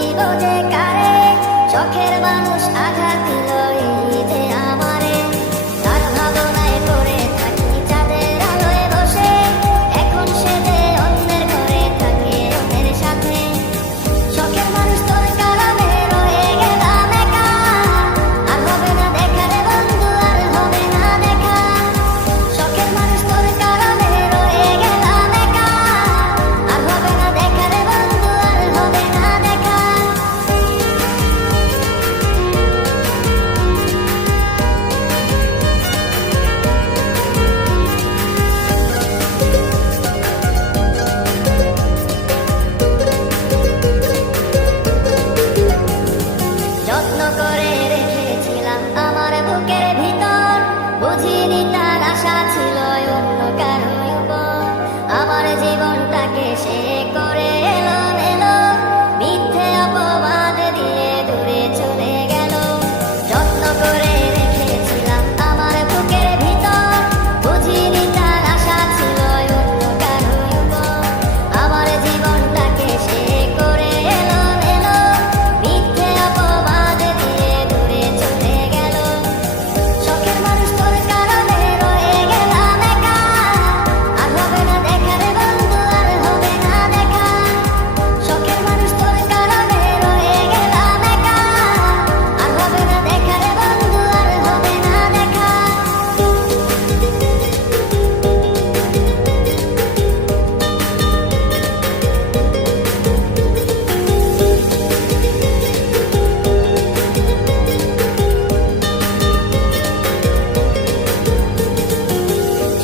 দিব যে কারে, শখের মানুষ আঘাত দিল এই যে আমারে। তার ভাবনায় পড়ে থাকি চাঁদের আলোয় বসে, এখন সে যে অন্যের ঘরে থাকে অন্যের সাথে। শখের মানুষ তোর কারণে রয়ে গেলাম একা, আর হবে না দেখা রে বন্ধু, আর হবে না দেখা। শখের মানুষ তোর কারণে রয়ে গেলাম একা, আর হবে না দেখা রে বন্ধু, আর হবে না দেখা। যত্ন করে রেখেছিলাম আমার বুকের ভিতর, বুঝিনি তার আশা ছিল অন্য কারো উপর। আমার জীবনটাকে সে করে এলো মিথ্যে অপবাদ দিয়ে দূরে চলে গেল। যত্ন করে রেখেছিলাম আমার বুকের ভিতর, বুঝিনি তার আশা ছিল অন্য কারো উপর। আমার জীবনটাকে সে করে এলো মিথ্যে অপবাদ দিয়ে দূরে চলে গেল। শখের মানুষ তোর কারণে রয়ে গেলাম একা, আর হবে না দেখা রে বন্ধু, আর হবে না দেখা। শখের মানুষ তোর কারণে রয়ে গেলাম একা, আর হবে না দেখা রে বন্ধু, আর হবে না দেখা।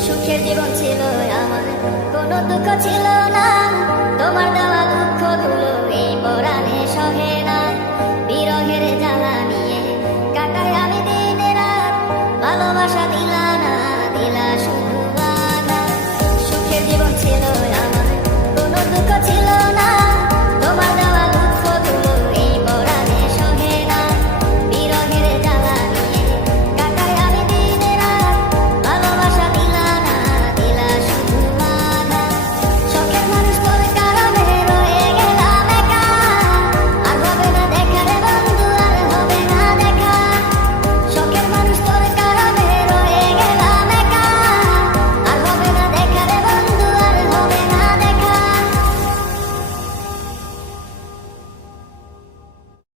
সুখের জীবন ছিল আমার, কোনো দুঃখ ছিল না, তোমার দেওয়া দুঃখগুলো এই পরাণে সহে।